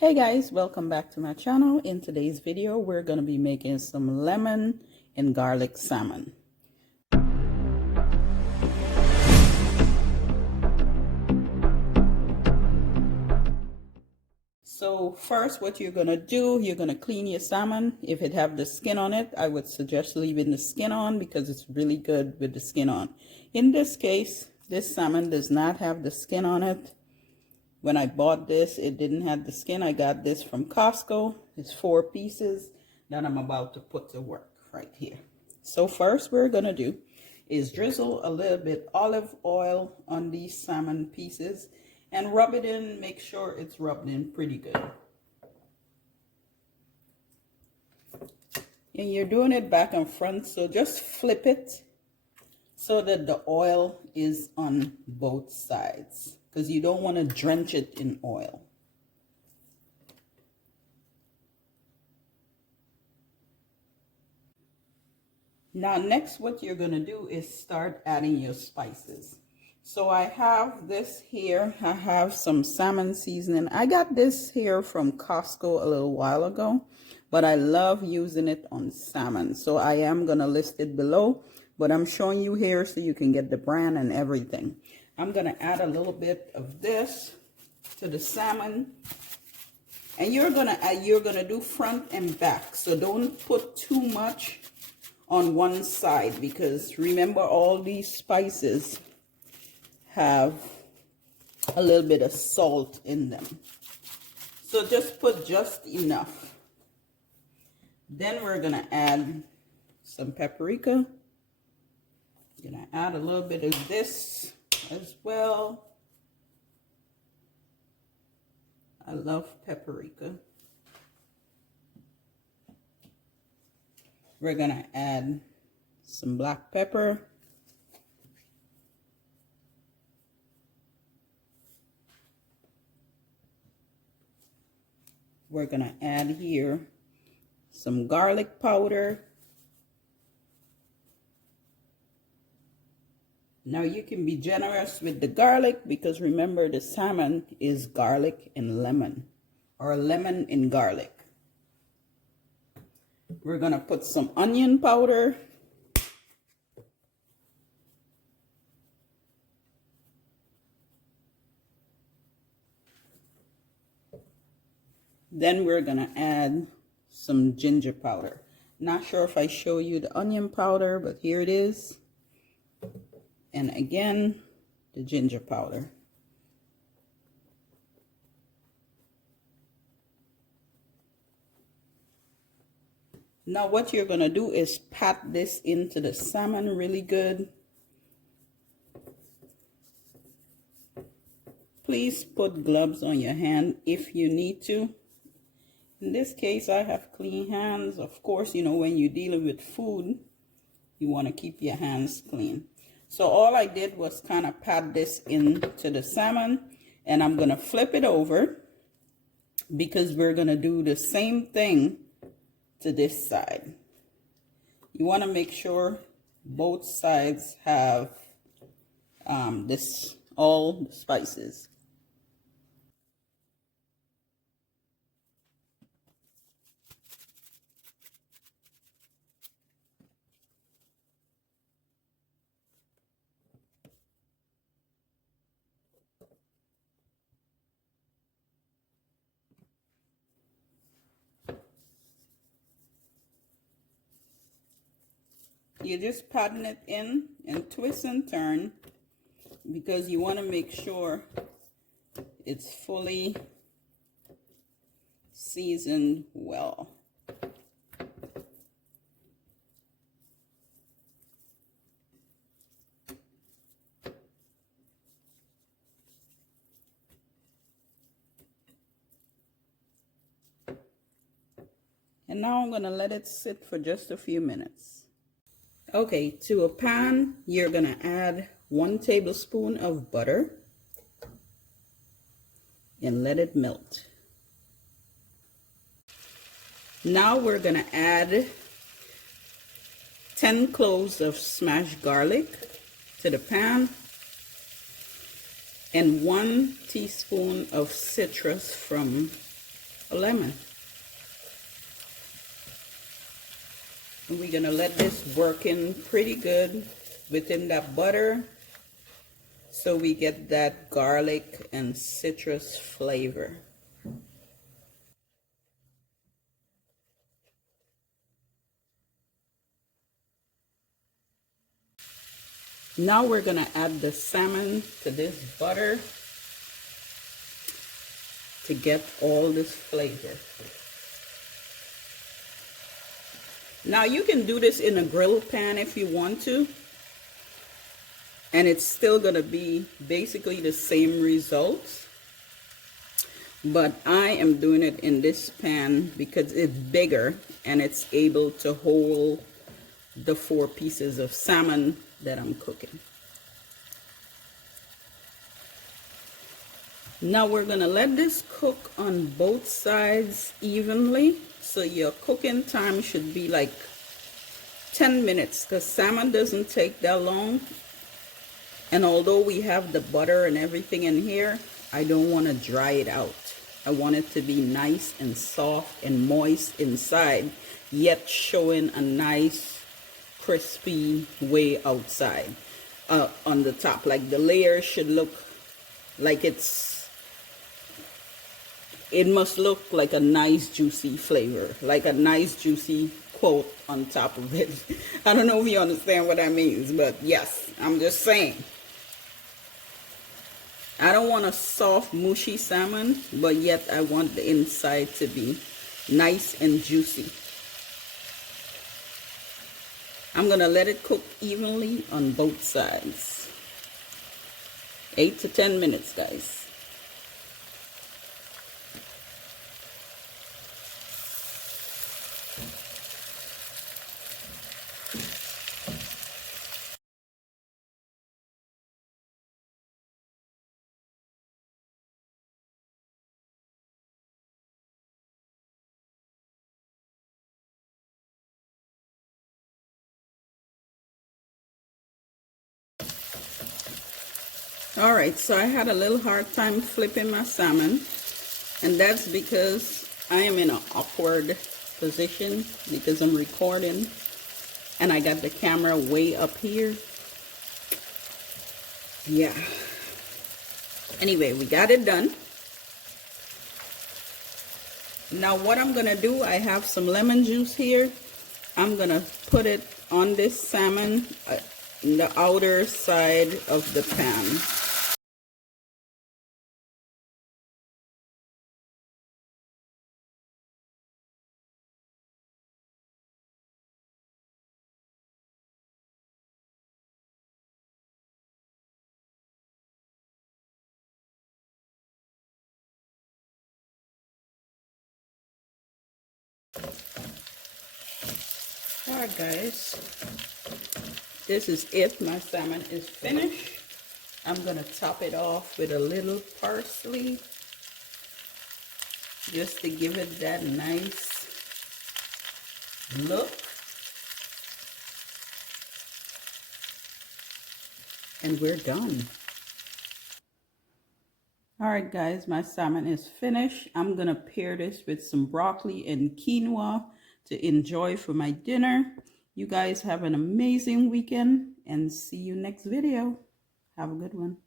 Hey guys, welcome back to my channel. In today's video, we're going to be making some lemon and garlic salmon. So first, what you're going to do, you're going to clean your salmon. If it have the skin on it, I would suggest leaving the skin on because it's really good with the skin on. In this case, this salmon does not have the skin on it. When I bought this, it didn't have the skin. I got this from Costco. It's 4 pieces that I'm about to put to work right here. So first we're going to do is drizzle a little bit olive oil on these salmon pieces and rub it in. Make sure it's rubbed in pretty good. And you're doing it back and front, so just flip it so that the oil is on both sides, because you don't want to drench it in oil. Now next, what you're going to do is start adding your spices. So I have this here. I have some salmon seasoning. I got this here from Costco a little while ago, but I love using it on salmon. So I am going to list it below, but I'm showing you here so you can get the brand and everything. I'm going to add a little bit of this to the salmon. And you're going to do front and back. So don't put too much on one side, because remember, all these spices have a little bit of salt in them. So just put just enough. Then we're going to add some paprika. I'm going to add a little bit of this as well. I love paprika. We're going to add some black pepper. We're going to add here some garlic powder. Now you can be generous with the garlic, because remember, the salmon is garlic and lemon, or lemon and garlic. We're going to put some onion powder. Then we're going to add some ginger powder. Not sure if I show you the onion powder, but here it is. And again, the ginger powder. Now what you're going to do is pat this into the salmon really good. Please put gloves on your hand if you need to. In this case, I have clean hands. Of course, you know, when you're dealing with food, you want to keep your hands clean. So all I did was kind of pat this into the salmon, and I'm going to flip it over because we're going to do the same thing to this side. You want to make sure both sides have all the spices. You're just patting it in and twist and turn, because you want to make sure it's fully seasoned well. And now I'm going to let it sit for just a few minutes. Okay, to a pan, you're going to add 1 tablespoon of butter and let it melt. Now we're going to add 10 cloves of smashed garlic to the pan and 1 teaspoon of citrus from a lemon. And we're gonna let this work in pretty good within that butter so we get that garlic and citrus flavor. Now we're gonna add the salmon to this butter to get all this flavor. Now you can do this in a grill pan if you want to, and it's still gonna be basically the same results. But I am doing it in this pan because it's bigger and it's able to hold the 4 pieces of salmon that I'm cooking. Now we're gonna let this cook on both sides evenly. So your cooking time should be like 10 minutes because salmon doesn't take that long. And although we have the butter and everything in here, I don't want to dry it out. I want it to be nice and soft and moist inside, yet showing a nice crispy way outside on the top. Like the layer should look like it must look like a nice juicy flavor, like a nice juicy quote on top of it. I don't know if you understand what that means, but yes, I'm just saying. I don't want a soft mushy salmon, but yet I want the inside to be nice and juicy. I'm gonna let it cook evenly on both sides. 8 to 10 minutes, guys. All right, so I had a little hard time flipping my salmon, and that's because I am in an awkward position because I'm recording and I got the camera way up here. Yeah. Anyway, we got it done. Now what I'm gonna do, I have some lemon juice here. I'm gonna put it on this salmon in the outer side of the pan. Alright guys, this is it. My salmon is finished. I'm gonna top it off with a little parsley just to give it that nice look. And we're done. Alright guys, my salmon is finished. I'm gonna pair this with some broccoli and quinoa to enjoy for my dinner. You guys have an amazing weekend and see you next video. Have a good one.